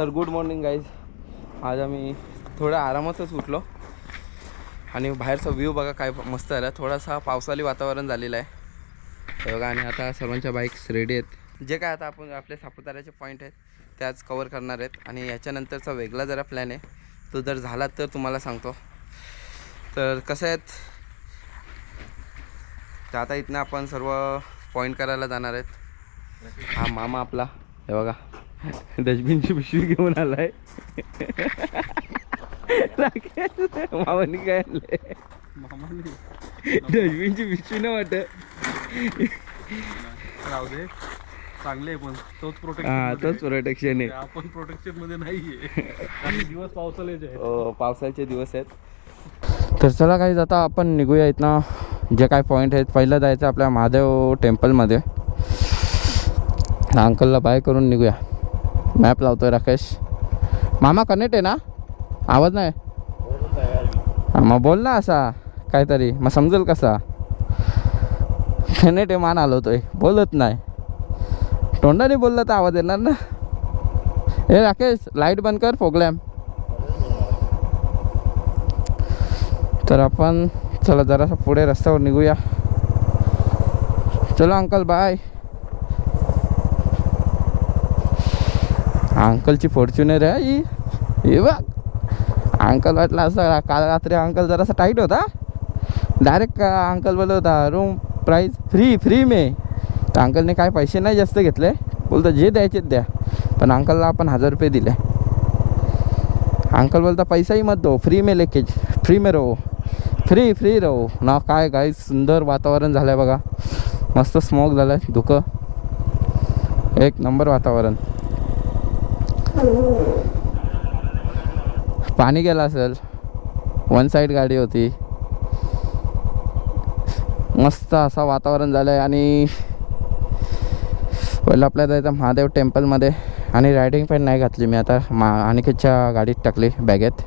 तर good morning guys. आज आम्ही थोड्या आरामातच उठलो आणि बाहेरचा व्ह्यू बघा काय मस्त आला. थोडासा पावसाळी वातावरण झालेलं आहे हे बघा. आणि आता सर्वांच्या बाईक्स रेडी आहेत. जे काय आता आपण आपले सापुताऱ्याचे पॉईंट आहेत त्याच कवर करणार आहेत. आणि याच्यानंतरचा वेगळा जरा प्लॅन आहे, तो जर झाला तर तुम्हाला सांगतो. तर कसं आहेत, तर आता इथनं आपण सर्व पॉईंट करायला जाणार आहेत. हा मामा आपला हे बघा डस्टबिनची पिशवी घेऊन आलाय. मामानी काय आणलंय? डस्टबिनची पिशवी न वाटत राहू दे, चांगले पण तोच प्रोटेक्शन. हा तोच प्रोटेक्शन आहे. आपण प्रोटेक्शन मध्ये नाहीये. काही दिवस पावसाळ्याचे आहेत. पावसाचे दिवस आहेत. तर चला काही आता आपण निघूया इथनं. जे काय पॉईंट आहेत, पहिलं जायचं आपल्या महादेव टेम्पलमध्ये. अंकलला बाय करून निघूया. मॅप लावतोय राकेश. मामा कनेक्ट आहे ना? आवाज नाही मग बोल ना असा काहीतरी, मग समजेल कसा. कनेक्ट आहे मान हलवतोय, बोलत नाही. तोंडाने बोललं तर आवाज येणार ना. हे राकेश लाईट बंद कर फोगलॅम. तर आपण चला जरासा पुढे रस्त्यावर निघूया. चलो अंकल बाय. अंकलची फॉर्च्युनर आहे ही बघ. अंकल वाटलं असं काल रात्री अंकल जरासा टाईट होता. डायरेक्ट अंकल बोलत होता रूम प्राईस फ्री में. तर अंकलने काय पैसे नाही जास्त घेतले, बोलता जे द्यायचे द्या. पण अंकलला आपण 1000 रुपये दिले. अंकल बोलता पैसा ही मत दो, फ्री में लेके फ्री में रहो, फ्री रहो ना. काय काय सुंदर वातावरण झालं आहे बघा. मस्त स्मोक झालं आहे, धुकं, एक नंबर वातावरण. पाणी गेलं असेल, वन साईड गाडी होती. मस्त असं वातावरण झालं आहे. आणि पहिलं आपल्याला जायचं महादेव टेम्पलमध्ये. आणि रायडिंग पॅन्ट नाही घातली मी, आता अनिकेतच्या गाडीत टाकली बॅगेत.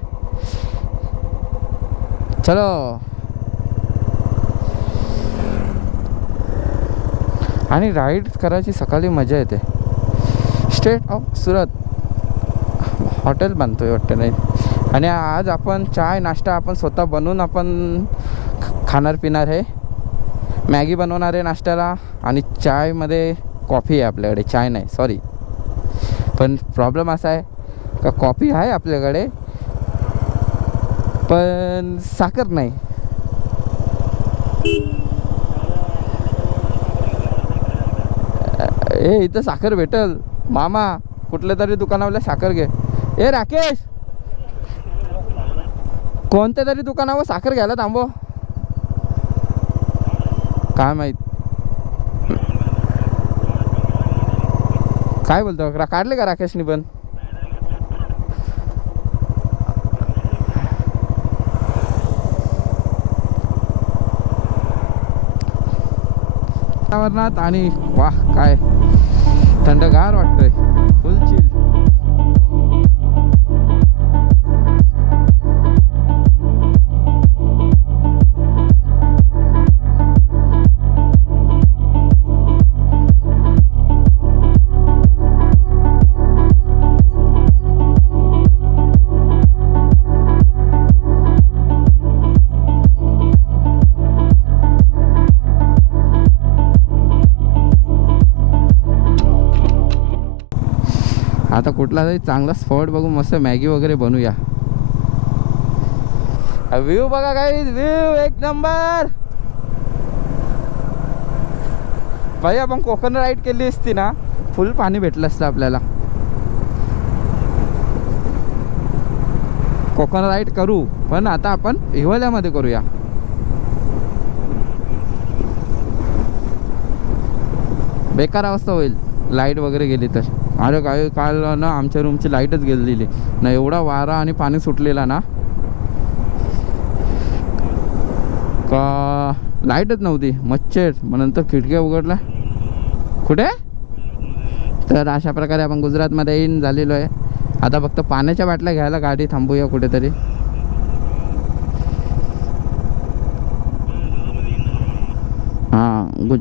चलो. आणि राईड करायची सकाळी मजा येते. स्टेट ऑफ सुरत हॉटेल बांधतोय वाटतं नाही. आणि आज आपण चाय नाश्ता आपण स्वतः बनवून आपण खाणार पिणार आहे. मॅगी बनवणार आहे नाश्त्याला. आणि चायमध्ये कॉफी आहे आपल्याकडे, चाय नाही सॉरी. पण प्रॉब्लेम असा आहे का कॉफी आहे आपल्याकडे पण साखर नाही. ए इथं साखर भेटल मामा, कुठल्या तरी दुकानावर साखर घे. ए राकेश कोणत्या तरी दुकानावर साखर घ्यायला थांबव. काय माहीत काय बोलतो. काढले का राकेशनी पण? वातावरणात आणि वाह काय थंडगार वाटतंय, फुल चिल. आता कुठला तरी चांगला स्पॉट बघू, मस्त मॅगी वगैरे बनवूया. व्ह्यू बघा गाईज, व्ह्यू एक नंबर. भाई आपण कोकण राईड केली असती ना, फुल पाणी भेटलं असतं आपल्याला. कोकण राईड करू, पण आता आपण हिवाळ्यामध्ये करूया. बेकार अवस्था होईल लाईट वगैरे गेली तर. अरे काय काल ना आमच्या रूमची लाईटच गेलेली ना. एवढा वारा आणि पाणी सुटलेला ना का लाईटच नव्हती. मच्छर, मग नंतर खिडक्या उघडल्या कुठे. तर अशा प्रकारे आपण गुजरातमध्ये इन झालेलो आहे. आता फक्त पाण्याच्या बाटल्या घ्यायला गाडी थांबूया कुठेतरी. हां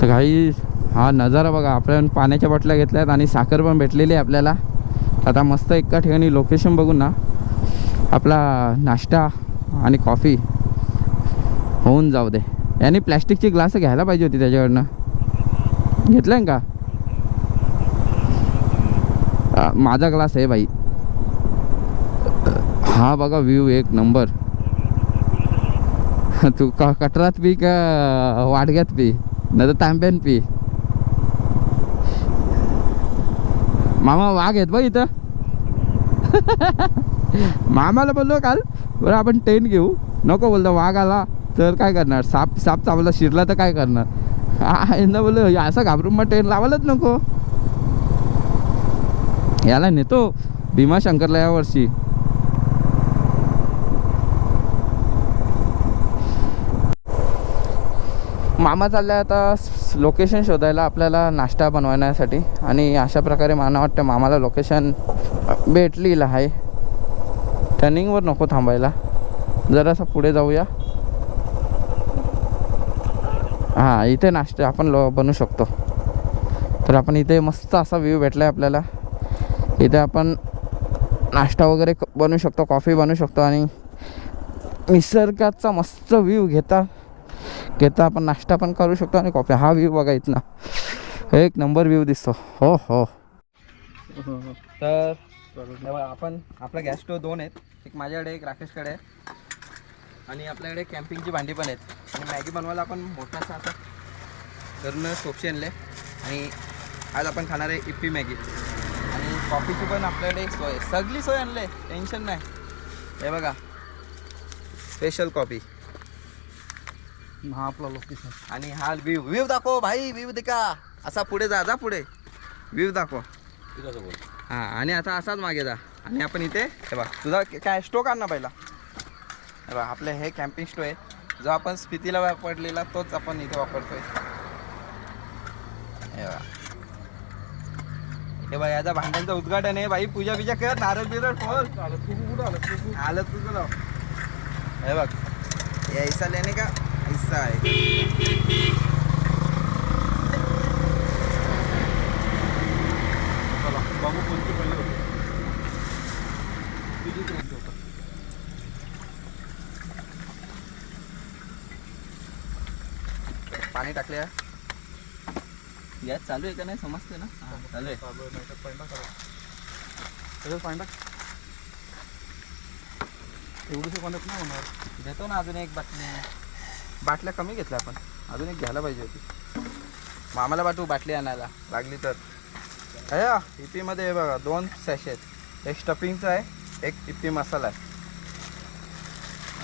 तर काही हा नजारा बघा. आपण पाण्याच्या बाटल्या घेतल्यात आणि साखर पण भेटलेली आहे आपल्याला. आता मस्त एका ठिकाणी लोकेशन बघून ना आपला नाश्ता आणि कॉफी होऊन जाऊ दे. याने प्लॅस्टिकची ग्लास घ्यायला पाहिजे होती त्याच्याकडनं. घेतलं का? माझा ग्लास आहे बाई. हा बघा व्ह्यू एक नंबर. तू कटरात पी का वाडग्यात पी, नाही तर तांब्यान पी. मामा वाघ आहेत बघ इथं. मामाला बोललो काल बरं आपण टेंट घेऊ, नको बोलतो वाघ आला तर काय करणार. साप चावला शिरला तर काय करणार. यांना बोललो असं घाबरून मग टेंट लावायलाच नको. याला नेतो भीमाशंकरला या वर्षी. मामा चाललाय आता लोकेशन शोधायला आपल्याला नाश्ता बनवण्यासाठी. आणि अशा प्रकारे मला वाटतं मामाला लोकेशन भेटलेलं आहे. टर्निंगवर नको थांबायला, जरासं पुढे जाऊया. हां इथे नाश्ता आपण बनवू शकतो. तर आपण इथे मस्त असा व्ह्यू भेटला आहे आपल्याला. इथे आपण नाश्ता वगैरे बनवू शकतो, कॉफी बनवू शकतो आणि निसर्गाचा मस्त व्ह्यू घेता आपण नाश्ता पण करू शकतो आणि कॉफी. हा व्ह्यू बघा इथना एक नंबर व्ह्यू दिसतो. हो हो. तर आपण आपला गॅस स्टोव 2 आहेत. एक माझ्याकडे एक राकेशकडे आहे. आणि आपल्याकडे कॅम्पिंगची भांडी पण आहेत. आणि मॅगी बनवायला आपण मोठासा असा घरनं सोपशी आणले. आणि आज आपण खाणार आहे इप्पी मॅगी. आणि कॉफीची पण आपल्याकडे एक सोय, सगळी सोय आणले, टेन्शन नाही. हे बघा स्पेशल कॉफी. हा आपला लोकेशन. आणि हा व्ह्यू दाखव भाई, व्ह्यू दिका. असा पुढे जा पुढे, व्ह्यू दाखव. हां आणि आता असाच मागे जा. आणि आपण इथे हे बघा, तुझा काय स्टो काढ ना पहिला. हे बघा आपले हे कॅम्पिंग स्टो आहे. जो आपण स्पितीला वापरलेला तोच आपण इथे वापरतोय. हे बघा याचा भांड्यांचं उद्घाटन आहे भाई. पूजा बिजा कर, नारळ बिरळ फोल. आलं तुझं जाऊ. हे बघ ये ऐसा लेने का ऐसा आहे. बाबू कोणती पहिले होते पाणी टाकले. गॅस चालू आहे का नाही समजते ना. चालू आहे. पाणी टाक. एवढंच पाण्यात नाही होणार. देतो ना अजून एक बाटली. बाटल्या कमी घेतल्या आपण, अजून एक घ्यायला पाहिजे होती. मामाला पाठवू बाटली आणायला लागली तर. अया इप्पीमध्ये बघा 2 सॅशेट. एक स्टफिंगचा आहे, एक इप्पी मसाला आहे.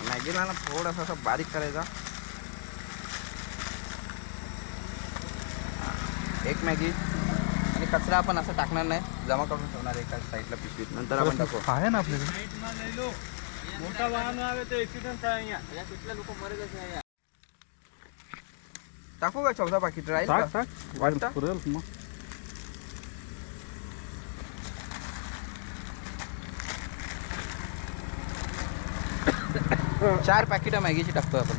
मॅगीला ना थोडासा असा बारीक करायचा. एक मॅगी. आणि कचरा आपण असं टाकणार नाही, जमा करून ठेवणार एका साईडला पिशवीत. नंतर आपण टाकू. आहे ना आपल्याकडे. मोठा वाहन आहे ते ऍक्सिडेंट आहे या कितले लोक मरेच आहे. टाकू का 14 पाकिट राहील का? टाक वाटतं पुरेल मग. चार पॅकेट मॅगीची टाकतो आपण.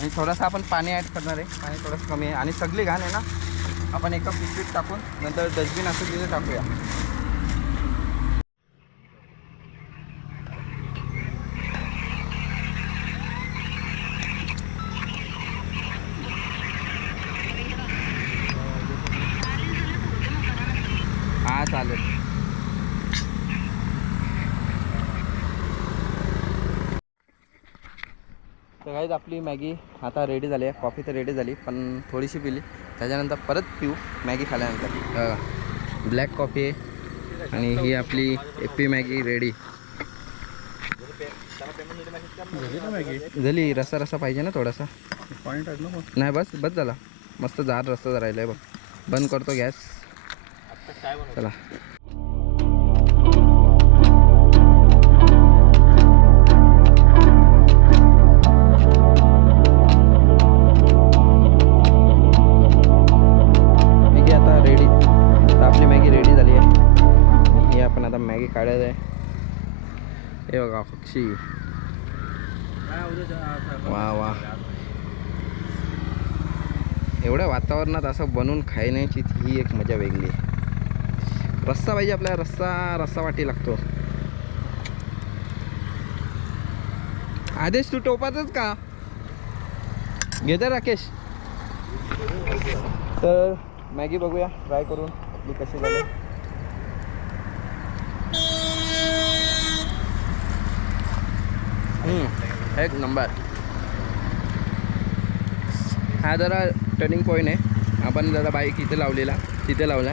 आणि थोडासा आपण पाणी ॲड करणार आहे. पाणी थोडंसं कमी आहे आणि सगळी घाण आहे ना आपण एका पिशवीत टाकून नंतर डस्टबिन असं तिथे टाकूया. हा चालेल. तर गाईज आपली मॅगी आता रेडी झाली आहे. कॉफी तर रेडी झाली पण थोडीशी पिली, त्याच्यानंतर परत पिऊ मॅगी खाल्यानंतर. ब्लॅक कॉफी आहे आणि ही आपली इप्पी मॅगी रेडी झाली. रसा रसा पाहिजे ना थोडासा. पाणी टाक ना. नाही बस बस झाला. मस्त जाड रस्ता राहिला आहे बघ. बंद करतो गॅस. चला आता रेडी. बघा पक्षी. वा वा. एवढ्या वातावरणात असं बनवून खाण्याची ही एक मजा वेगळी. रस्सा पाहिजे आपल्याला. रस्सा वाटी लागतो. आदेश तू टोपातच का घेता राकेश? तर मॅगी बघूया ट्राय करून आपली कशी झाली. एक नंबर. हा जरा टर्निंग पॉईंट आहे. आपण जरा बाईक इथे लावलेला तिथे लावला.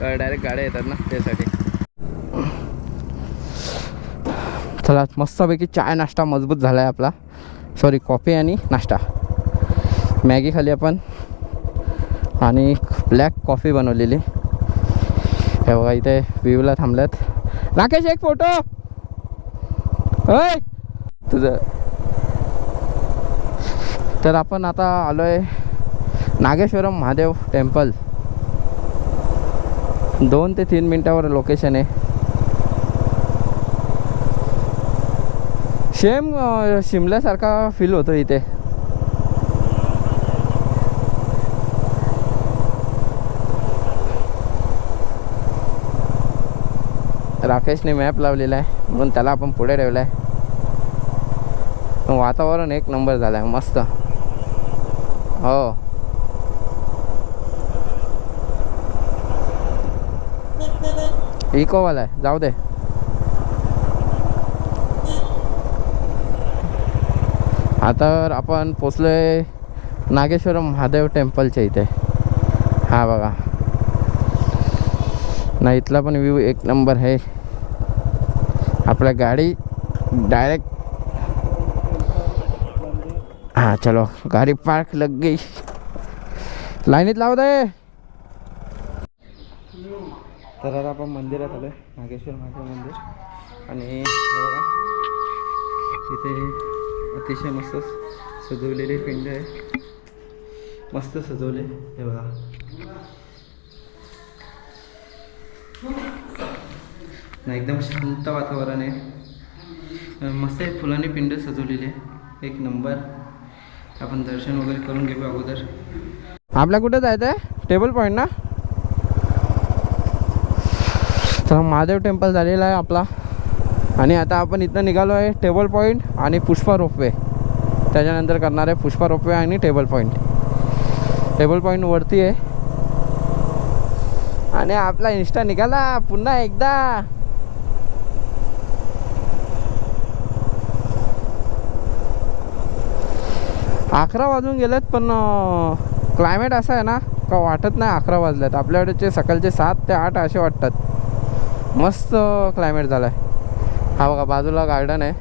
डायरेक्ट गाड्या येतात ना त्यासाठी. चला मस्तपैकी चाय नाश्ता मजबूत झाला आहे आपला. सॉरी कॉफी आणि नाश्ता. मॅगी खाली आपण आणि ब्लॅक कॉफी बनवलेली. हे बघा इथे व्ह्यूला थांबल्यात. राकेश एक फोटो. होय तुझं. तर आपण आता आलो आहे नागेश्वरम महादेव टेम्पल. 2 ते 3 मिनटावर लोकेशन आहे. सेम शिमल्यासारखा फील होतो इथे. राकेशने मॅप लावलेला आहे म्हणून त्याला आपण पुढे ठेवला आहे. वातावरण एक नंबर झालं आहे मस्त. हो इकोवाला आहे जाऊ दे. आता आपण पोचलोय नागेश्वरम महादेव टेम्पलच्या इथे. हा बघा ना इथला पण व्ह्यू एक नंबर आहे. आपल्या गाडी डायरेक्ट. हाँ चलो गाड़ी पार्क लग गई. लाईनीत लाव दे. तर आता आपण मंदिरात आलोय नागेश्वर महादेव मंदिर. आणि हे बघा इथे अतिशय मस्त सजवलेली पिंड आहे. मस्त सजवले हे बघा. ना एकदम शांत वातावरण आहे. मस्त आहे. फुलांनी पिंड सजवलेली आहे एक नंबर. आपण दर्शन वगैरे करून घेऊ अगोदर. आपल्या कुठं जायचं आहे? टेबल पॉईंट ना. तर महादेव टेम्पल झालेला आहे आपला. आणि आता आपण इथं निघालो आहे टेबल पॉईंट आणि पुष्पा रोपवे. त्याच्यानंतर करणार आहे पुष्पा रोपवे आणि टेबल पॉईंट. टेबल पॉईंट वरती आहे. आणि आपला इंस्टा निघाला पुन्हा एकदा. अकरा वाजून गेलेत पण क्लायमेट असं आहे ना का वाटत नाही 11 वाजल्यात. आपल्याकडचे सकाळचे 7 ते 8 असे वाटतात. मस्त क्लायमेट झालं आहे. हा बघा बाजूला गार्डन आहे.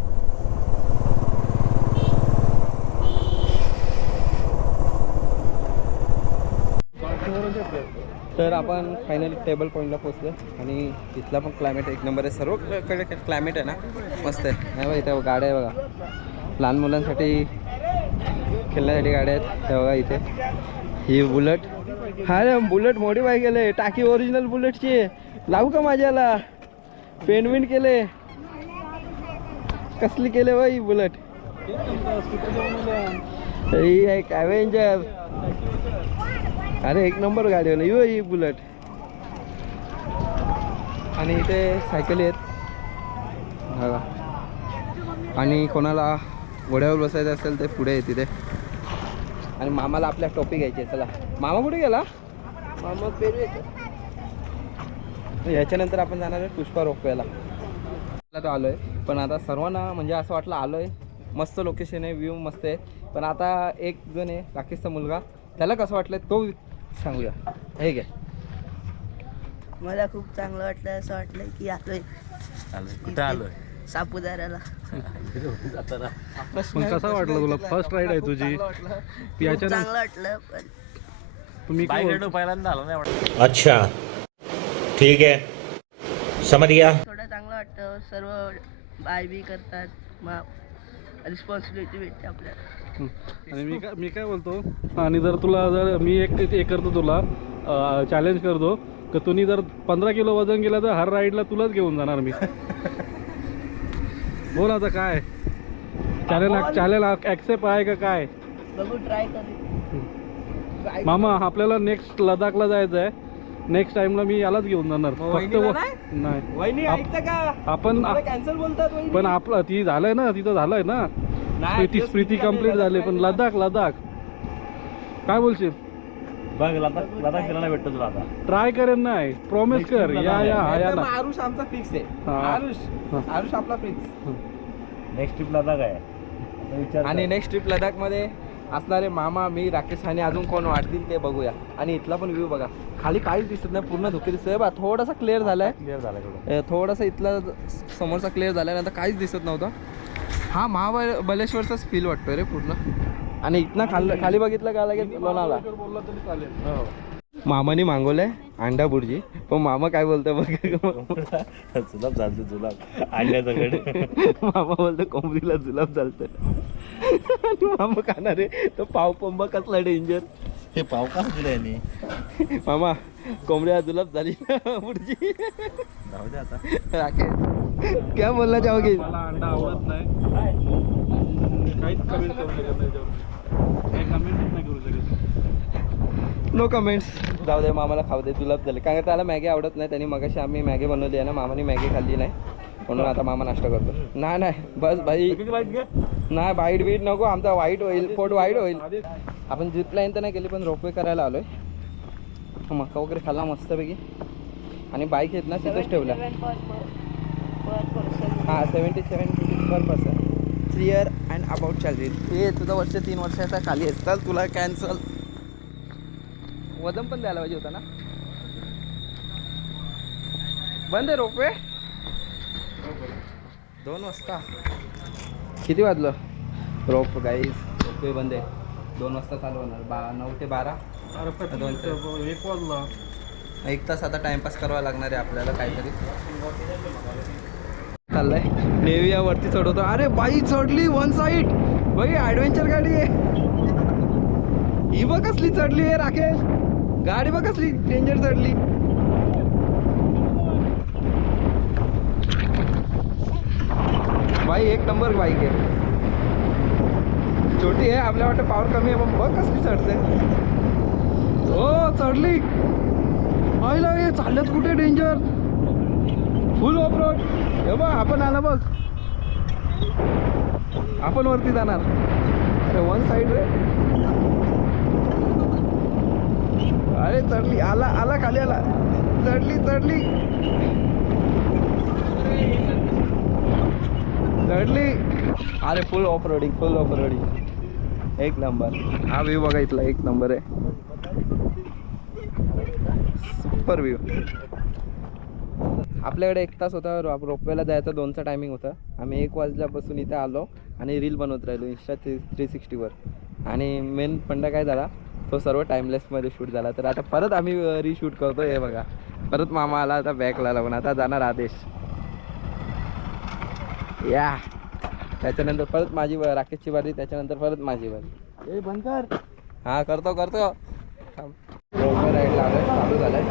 तर आपण फायनली टेबल पॉईंटला पोचलो. आणि इथला पण क्लायमेट एक नंबर आहे. सर्वकडे क्लायमेट आहे ना मस्त आहे. नाही बघा इथे गाड्या आहे बघा. लहान मुलांसाठी खेळण्यासाठी गाड्या आहेत. ते बघा इथे ही बुलेट. हा रे बुलेट मॉडिफाय केले. टाकी ओरिजिनल बुलेटची लावू का माझ्याला? पेंटमेंट केले. कसली केले बाई बुलेट. ही आहे ॲव्हेंजर. अरे एक नंबर गाडी होईल ही बुलेट. आणि इथे सायकली आहेत बघा. आणि कोणाला घोड्यावर बसायचं असेल ते पुढे आहे तिथे. आणि मामाला आपल्या टोपी घ्यायची आहे. चला मामा कुठे गेला? मामा पेरू येतो. याच्यानंतर आपण जाणार आहे पुष्पा रोपवेला. तो आलो आहे पण आता सर्वांना म्हणजे असं वाटलं आलो आहे. मस्त लोकेशन आहे. व्ह्यू मस्त आहे. पण आता एक जण आहे राकेशचा मुलगा. त्याला कसं वाटलं तो सांगूया. हे घ्या. मला खूप चांगलं वाटलं. असं वाटलं की आलोय कुठे आलोय? सापुताऱ्याला. पण कसा वाटलं तुला? फर्स्ट राईड आहे तुझी. खूप चांगलं वाटलं. पण तुम्ही पहिल्यांदा आलो नाही. अच्छा ठीक है समझ गया. थोडं चांगलं वाटतं. सर्व बाय बी करतात. मग रिस्पॉन्सिबिलिटी भेटते आपल्याला. आणि मी काय बोलतो. आणि जर मी एक करतो तुला चॅलेंज करतो की तुम्ही जर 15 किलो वजन गेला तर हर राईडला तुलाच घेऊन जाणार मी. बोल आता काय चॅलेंज ऍक्सेप्ट आहे का काय? बघू ट्राय करू. मामा आपल्याला नेक्स्ट लडाखला जायचं आहे. नेक्स्ट टाइमला मी यालाच घेऊन जाणार. फक्त नाही वहिनी ऐकता का? आपण कॅन्सल बोलतात वहिनी. पण आपलं ती झालंय ना, तिथं झालंय ना, स्प्रीती कंप्लीट झाली. पण लडाख काय बोलशील? बघ लडाख फिरायला भेटतो तुला आता. ट्राय करेन नाही, प्रॉमिस कर. या ना. आरुष आमचा फिक्स आहे. हा. आरुष आपला फिक्स. नेक्स्ट ट्रिप लडाख आहे. आणि नेक्स्ट ट्रिप लडाख मध्ये असणारे मामा, मी, राकेश आणि अजून कोण वाटतील ते बघूया. आणि इथला पण व्ह्यू बघा, खाली काहीच दिसत नाही, पूर्ण धुके दिसतोय बा. थोडासा क्लिअर झालाय, थोडासा इथला समोरचा क्लिअर झालाय, नंतर काहीच दिसत नव्हतं. हा महाबळेश्वरचाच फील वाटतोय रे पूर्ण. आणि इथनं खाली बघितलं का लगेच लोणावळा. बोलला तरी चालेल. मामाने मागवलंय अंडा बुर्जी, पण मामा काय बोलतोय बघ. जुलाब चालतं, जुलाब अंड्याचं मामा बोलतो कोंबडीला जुलाब चालतं. आणि मामा खाणार आहे तो पाव पंबा कसला डेंजर. हे पाव का दिले मामा कोंबड्या जुलाब झाली ना बुर्जी. जाऊ दे आता. राकेश क्या बोलना चाहोगे? मला अंडा आवडत नाही, काहीच कमेंट करू शकत नाही त्याच्यावर. काही कमेंटच नाही करू शकत. No comments. जाऊ दे, मामाला खाऊ दे, जुलाब झाले. कारण त्याला मॅगी आवडत नाही. त्यांनी मगाशी आम्ही मॅगी बनवली आहे ना, मामाने मॅगी खाल्ली नाही, म्हणून आता मामा नाश्ता करतो. नाही बस भाई, नाही बाईट बीट नको, आमचा वाईट होईल, पोट वाईट होईल. आपण जिप लाईन तर नाही केली, पण रोपवे करायला आलोय. मका वगैरे खाल्ला मस्तपैकी. आणि बाईक आहेत ना तिथंच ठेवल्या. हां 77 per person. Clear and about charges. हे तुझं वर्ष 3 वर्षाचा खाली असतात, तुला कॅन्सल. वजन पण द्यायला पाहिजे होता ना. बंद आहे रोपवे 2 वाजता. किती वाजलं? रोप गाईज रोपवे बंद आहे. 2 वाजता चालू होणार. 9 ते 12. 1 वाजला. 1 तास आता टाइमपास करावा लागणार आहे आपल्याला काहीतरी. चाललंय नेव्हिया वरती चढवतो. अरे बाई चढली 1 साईड. बाई ॲडव्हेंचर गाडी आहे ही. बघ कसली चढली आहे राकेश. गाडी बघ कसली डेंजर चढली. बाई 1 नंबर बाईक आहे. छोटी आहे, आपल्या वाटतं पावर कमी आहे, पण बघ कसली चढते. हो चढली. आईला हे चालल्यात कुठे डेंजर. Full of road. हे बघ आपण आला बघ, आपण वरती जाणार. अरे 1 साईड रे. अरे चढली. आला खाली आला. चढली चढली. अरे फुल ऑफ रोडिंग. 1 नंबर. हा व्ह्यू बघा इथला 1 नंबर आहे. Super view. आपल्याकडे 1 तास होता रोपवेला जायचा. 2चा टायमिंग होता. आम्ही 1 वाजल्यापासून इथे आलो आणि रील बनवत राहिलो इंस्टा 360वर. आणि मेन फंडा काय झाला, तो सर्व टाईमलेसमध्ये शूट झाला. तर आता परत आम्ही रिशूट करतो. हे बघा परत मामा आला आता बॅकला लावून. आता जाणार आदेश. या त्याच्यानंतर परत माझी राकेशची बारी, त्याच्यानंतर परत माझी बारी. ए बंद कर. हां करतो. रोपवे राईडला आलो आहे, चालू झालं आहे.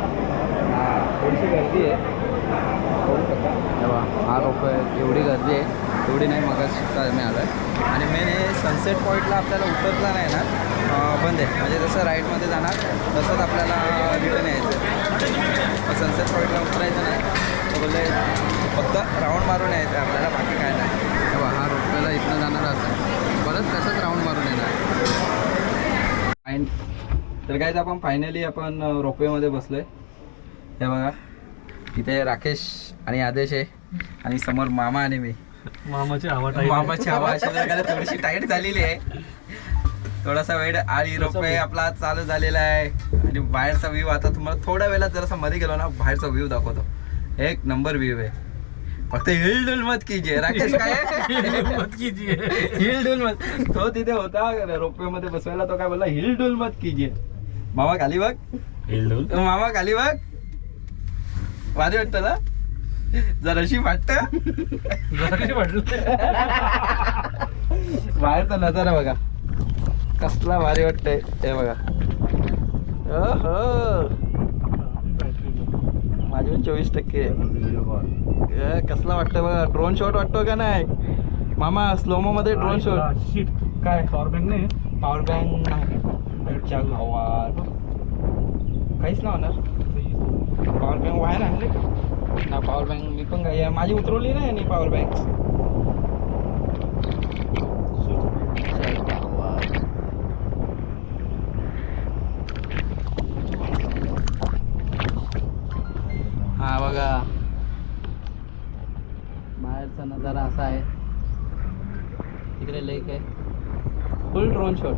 हां थोडीशी गर्दी आहे, बघू शकता. हा रोपवे एवढी गर्दी आहे, एवढी नाही. मग मी आलो आहे. आणि मेन हे सनसेट पॉईंटला आपल्याला उतरला नाही ना, बंद आहे. म्हणजे जसं राईडमध्ये जाणार तसंच आपल्याला रिटर्न यायचं. सनसेट पॉईंटला उतरायचं नाही, तर बोलले फक्त राऊंड मारून यायचं आपल्याला, बाकी काय नाही. तेव्हा हा रोपवेला इथनं जाणार असं परत तसंच राऊंड मारून येणार. तर काय आपण फायनली आपण रोपवेमध्ये बसलो आहे. हे बघा इथे राकेश आणि आदेश आहे, आणि समोर मामा आणि मी. मामाची हवा अशा प्रकारे थोडीशी टाईट झालेली आहे. थोडासा वेळ आणि रोपवे आपला चालू झालेला आहे. आणि बाहेरचा व्ह्यू आता तुम्हाला थोड्या वेळात जरासा मध्ये गेलो ना, बाहेरचा व्ह्यू दाखवतो. 1 नंबर व्ह्यू आहे. फक्त हिलडुल मत कीजिए. राकेश काय मत कीजिए. हिलडुल मत. तो तिथे होता रोपवे मध्ये बसवायला, तो काय बोलला हिलडुल मत कीजिए. मामा खाली बघ. मामा खाली बघ. भारी वाटतं ना, जराशी वाटतं. बाहेरचा नजारा बघा कसला भारी वाटतंय. हे बघा माझी 24% कसला वाटतं बघा. ड्रोन शॉट वाटतो का नाही. मामा स्लोमो मध्ये ड्रोन शॉट. शीट काय पॉवर बँक नाही पॉवर बँक नाही आमच्या गावात काहीच नाही होणार. पॉवर बँक वायर आणले ना. पॉवर बँक मी पण काय माझी उतरवली नाही आणि पॉवर बँक. हा बघा बाहेरचा नजारा असा आहे. तिकडे लेक आहे. फुल ड्रोन शॉट.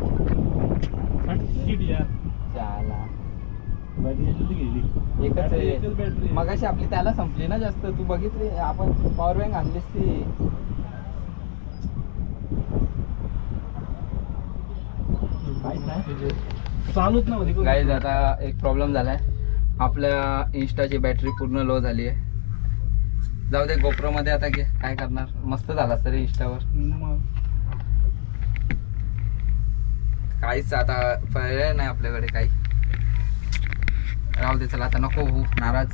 शीट यार चाला गेली. एकच आहे. एकच बॅटरी. मगाशी आपली त्याला संपली ना जास्त. तू बघितली आपण पॉवर बँक आणलीस ती. काहीच नाही. चालूच नव्हती गाईज आता एक प्रॉब्लेम झालाय. आपल्या इन्स्टाची बॅटरी पूर्ण लो झाली आहे. जाऊ दे गोप्रो मध्ये आता काय करणार. मस्त झाला तरी इन्स्टावर काहीच आता पर्याय नाही आपल्याकडे काही. राहू दे चला आता नको होऊ नाराज.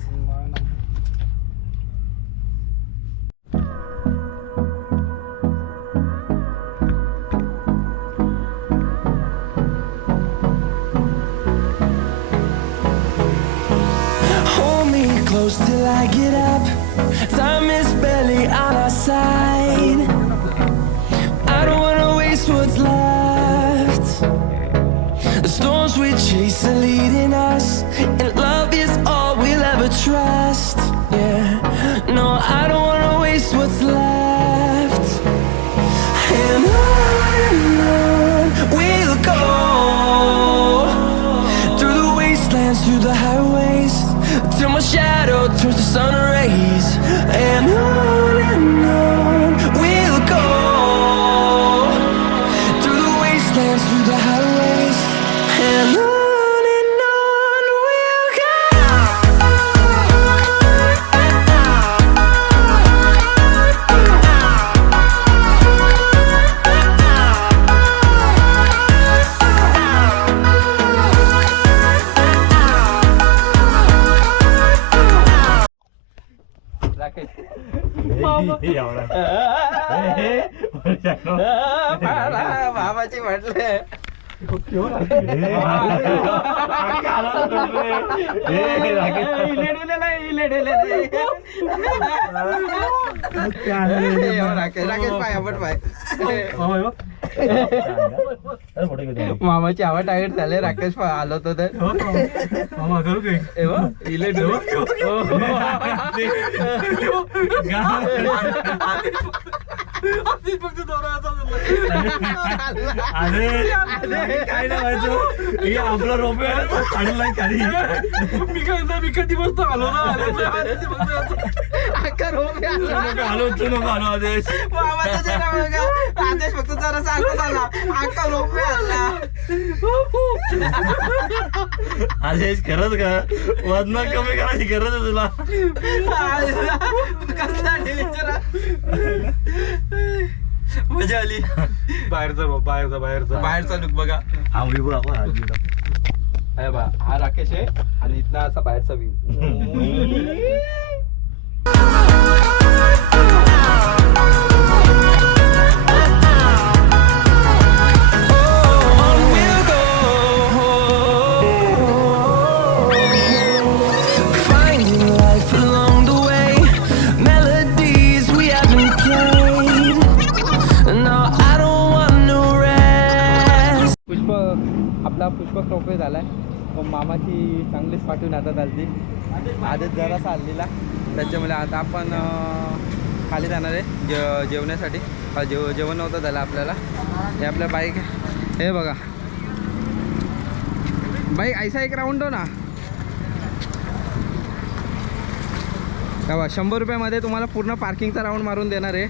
Hold me close till I get up. Time is barely on our side. I don't wanna waste what's left. The storms we chase are leading us, and love is all we'll ever trust. Yeah, no, I don't wanna waste what's left. And on we'll go, through the wastelands, through the highways, till my shadow turns to sun rays. And on we'll go, through the wastelands, through the highways. And on we'll go. Rakesh बाबाची म्हटले. राकेश पाय आवड पाय. मामाची आवड tired झाले. राकेश आलो होतो तर काय नाही व्हायचं हे आपला रोपे काढला खाली. मी कधी बसतो आलो ना आलो नको आलो आदेश. आदेश फक्त जरा सांगतो झाला. अक्का रोपे आणला. आदेश खरंच का वजन कमी करायची गरज आहे तुला. मजा आली. बाहेरचा लुक बघा. हा व्ह्यू दाखवा. अरे बा हा राकेश आहे आणि इथला असा बाहेरचा view. On we'll go, finding life along the way, melodies we haven't played. No, I don't want no rest. आपला पुष्पक रोपे झालाय. मामाची चांगलीच पाठवून आता चालती. आधीच जरासा हल्लीला त्याच्यामुळे आता आपण खाली जाणार आहे जेवण्यासाठी. जेवण नव्हतं झालं आपल्याला. हे आपल्या बाईक हे बघा. बाईक ऐसा एक राऊंड हो ना. बघा 100 रुपयामध्ये तुम्हाला पूर्ण पार्किंगचा राऊंड मारून देणार आहे.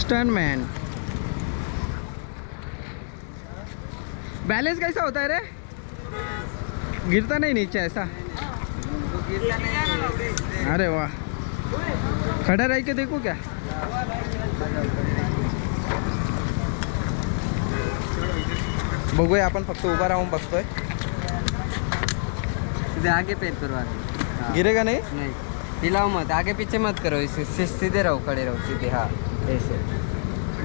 स्टंटमॅन. बैलेंस कैसा होता है रे. गिरता नहीं नीचे ऐसा. अरे वाह. खड़ा रह के देखो क्या. बघूया आपण फक्त उभा राहून बघतोय. आगे पैर करवा. गिरेगा नहीं. हिलाओ मत, आगे पीछे मत करो, इसे सीधे रहो, खड़े रहो सीधे। हाँ ऐसे,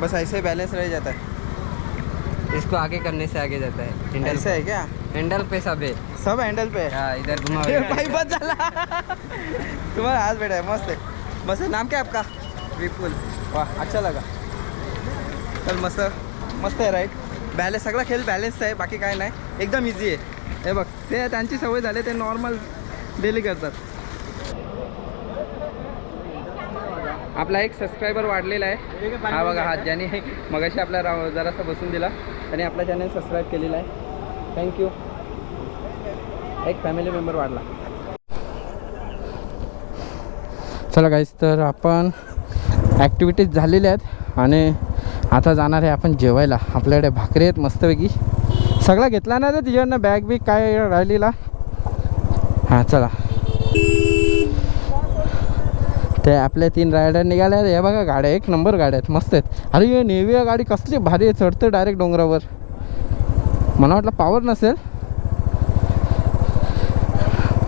बस ऐसे बैलेंस रह जाता है। इसको आगे करने से आगे जाता है। हैंडल ऐसा है क्या? हैंडल पे सब है, सब हैंडल पे। हाँ इधर घुमाओ। भाई बच जाला तुम्हारा हाथ बैठा है, मस्त है, मस्त है। नाम क्या आपका? विपुल। वाह अच्छा लगा, चल मस्त मस्त आहे राईट। बॅलेन्स सगळा खेळ बॅलेन्स आहे, बाकी काय नाही, एकदम इझी आहे। हे बघ ते त्यांची सवय झाली, ते नॉर्मल डेली करतात। आपला एक सबस्क्रायबर वाढलेला आहे, हा बघा, हा ज्याने मगाशी आपला जरासा बसून दिला, त्याने आपला चॅनल सबस्क्राईब केलेला आहे, थँक्यू। एक फॅमिली मेंबर वाढला। चला गाईस, तर आपण ॲक्टिव्हिटीज झालेल्या आहेत आणि आता जाणार आहे आपण जेवायला। आपल्याकडे भाकरी आहेत मस्तपैकी, सगळा घेतला ना रे तिच्याकडनं, बॅग बी काय राहिलेला। हां चला, ते आपले 3 रायडर निघाले आहेत। हे बघा गाड्या, एक नंबर गाड्या आहेत, मस्त आहेत। अरे हे नेव्ही गाडी कसली भारी आहे, चढतं डायरेक्ट डोंगरावर। मला वाटलं पॉवर नसेल,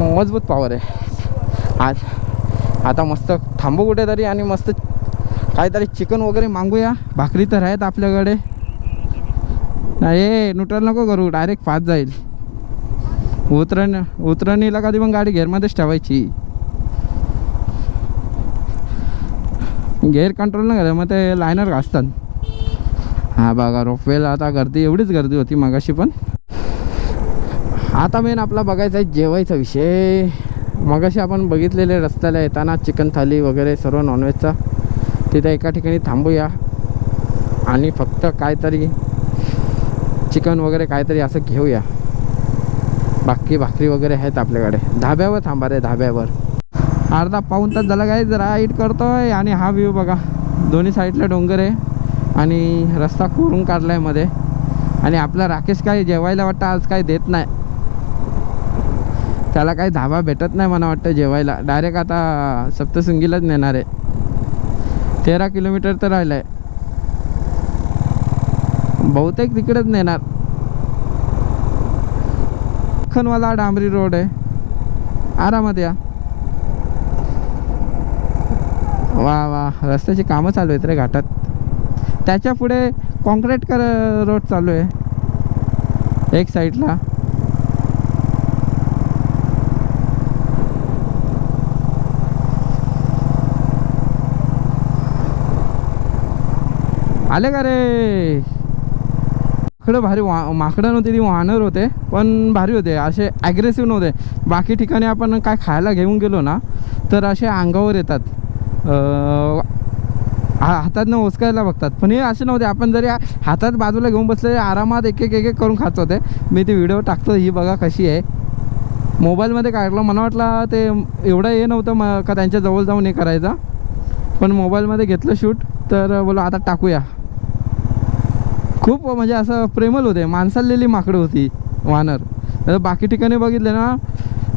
मजबूत पॉवर आहे। आज आता मस्त थांबू कुठेतरी आणि मस्त काहीतरी चिकन वगैरे मागूया। भाकरी तर आहेत आपल्याकडे। नाही न्यूट्रल नको करू, डायरेक्ट फास्ट जाईल। उतरणीला कधी पण गाडी गेअरमध्येच ठेवायची, गेअर कंट्रोल नाही करा, मग ते लायनर घासतात। हा बघा रोपवेला आता गर्दी, एवढीच गर्दी होती मगाशी पण। आता मेन आपला बघायचा आहे जेवायचा विषय। मगाशी आपण बघितलेले रस्त्याला येताना चिकन थाली वगैरे सर्व नॉनव्हेजचा, तिथे एका ठिकाणी थांबूया आणि फक्त काहीतरी चिकन वगैरे काहीतरी असं घेऊया। बाकी भाकरी वगैरे आहेत आपल्याकडे। धाब्यावर थांबा रे, धाब्यावर। अर्धा पाऊण तास झाला काय, राईड करतोय आणि हा व्ह्यू बघा, दोन्ही साईडला डोंगर आहे आणि रस्ता कोरून काढला आहे मध्ये। आणि आपला राकेश काय जेवायला वाटतं आज काय देत नाही, त्याला काही धाबा भेटत नाही मला वाटतं जेवायला। डायरेक्ट आता सप्तशृंगीलाच नेणार आहे। 13 किलोमीटर तर राहिलं आहे, बहुतेक तिकडेच नेणार। खनवाला डांबरी रोड आहे, आरामात या। वा वा, रस्त्याची कामं चालू आहेत रे घाटात। त्याच्या पुढे कॉन्क्रीट रोड चालू आहे एक साईडला। आले का रे? माकडं भारी, माकडं नव्हती ती, वानर होते पण भारी होते, असे ॲग्रेसिव्ह नव्हते। बाकी ठिकाणी आपण काय खायला घेऊन गेलो ना तर असे अंगावर येतात, हातातनं ओसकायला बघतात, पण हे असे नव्हते। आपण जरी हातात बाजूला घेऊन बसले, आरामात एक एक करून खात होते। मी ती व्हिडिओ टाकतो, ही बघा कशी आहे, मोबाईलमध्ये काढलं। मला वाटलं ते एवढं हे नव्हतं का त्यांच्या जवळ जाऊन हे करायचं, पण मोबाईलमध्ये घेतलं शूट, तर बोला आता टाकूया। खूप म्हणजे असं प्रेमल होते, माणसालेली माकडं होती वानर। तर बाकी ठिकाणी बघितले ना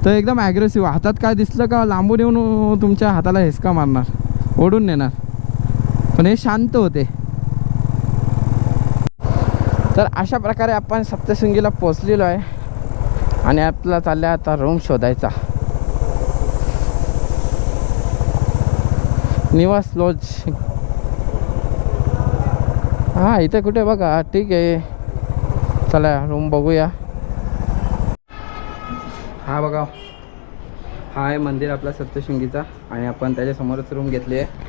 तर एकदम ॲग्रेसिव्ह, हातात काय दिसलं का लांबून येऊन तुमच्या हाताला हिसका मारणार, ओढून नेणार। पण हे शांत होते। तर अशा प्रकारे आपण सप्तशृंगीला पोचलेलो आहे आणि आपला चालला आता रूम शोधायचा। निवास लॉज, हां इथे कुठे बघा, ठीक आहे चला रूम बघूया। हा बघा, हा आहे मंदिर आपला सप्तशृंगीचा आणि आपण त्याच्यासमोरच रूम घेतली आहे।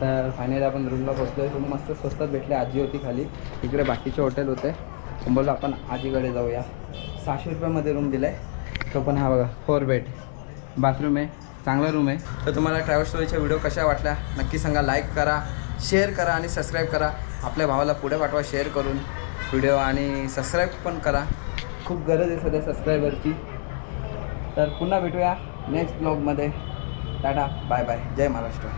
तर फायनली आपण रूमला बसलो आहे। रूम मस्त स्वस्तात भेटले, आजी होती खाली, इकडे बाकीचे हॉटेल होते। बोललो आपण आजीकडे जाऊया। 600 रुपयामध्ये रूम दिला आहे तो पण। हा बघा 4 बेड, बाथरूम आहे, चांगला रूम आहे। तर तुम्हाला ट्रॅव्हल स्टोरीच्या व्हिडिओ कशा वाटल्या नक्की सांगा, लाईक करा, शेअर करा आणि सबस्क्राईब करा। आपल्या भावाला पुढे पाठवा शेअर करून व्हिडिओ, आणि सबस्क्राईब पण करा, खूप गरज आहे सध्या सबस्क्रायबरची। तर पुन्हा भेटूया नेक्स्ट ब्लॉगमध्ये। टाटा बाय बाय, जय महाराष्ट्र।